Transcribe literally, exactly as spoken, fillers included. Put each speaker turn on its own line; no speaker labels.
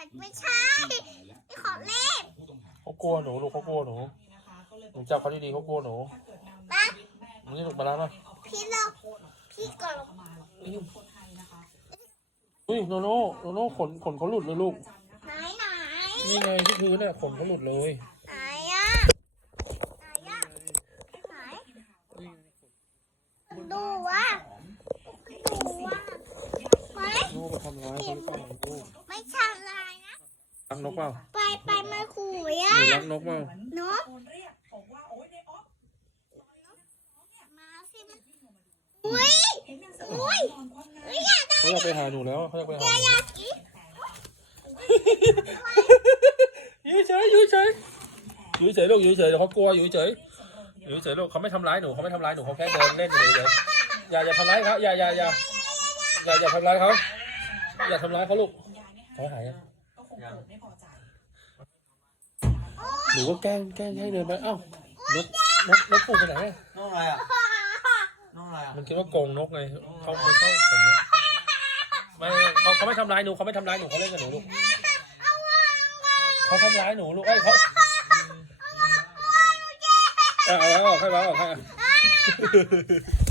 ไม่ใช่ไม่ขอเล่น
เขากลัวหนูลูกเขากลัวหนูหนูจับเขาดีๆเขากลัวหนู
นะ
นี่ลูกมาแล้วนะ
พี่เราพี่ก่อน
อุ้ยโนโน่โนโน่ขนขนเขาหลุดเลยลูก
ไหนไหน
นี่ไงที่พื้นเนี่ยขนเขาหลุดเลย
ไหนอะไหนอะไหนดูว่าดูว่าไหม
โน่มาทำร้ายเขาหรือเปล่าลูก
ไม่ใช่ลายนะ
รักนกเปล่า
ไปไปมาขู่
ห
อ่ะ
นูรักนกเปล่าน
กมาสิอุ้ยอุ้ยอยากได้
เขาอยากไปหาหนูแล้วเขาอยากไปหาหนู
อยากกิน
อยู่เฉยอยู่เฉยอยู่เฉยลูกอยู่เฉยเดี๋ยวเขากลัวอยู่เฉยอยู่เฉยลูกเขาไม่ทำร้ายหนูเขาไม่ทำร้ายหนูเขาแค่เดินเล่นเฉยๆอย่าอย่าทำร้ายเขาอย่าอย่าอย่าอย่าอย่าทำร้ายเขาอย่าทำร้ายเขาลูกเขาหายยังหนูก็แกล้งแกล้งให้เดินไปเอ้านกนกนกปูไปไหน
นกอะไรอ่ะนกอะไรอ่ะ
มันคิดว่าโกงนกไงเขาไม่เข้าผมนะไม่เขาเขาไม่ทำร้ายหนูเขาไม่ทำร้ายหนูเขาเล่นกับหนูลูกเขาทำร้ายหนูลูกเอ้ยเขาเอาเอาเอาให้เอาให้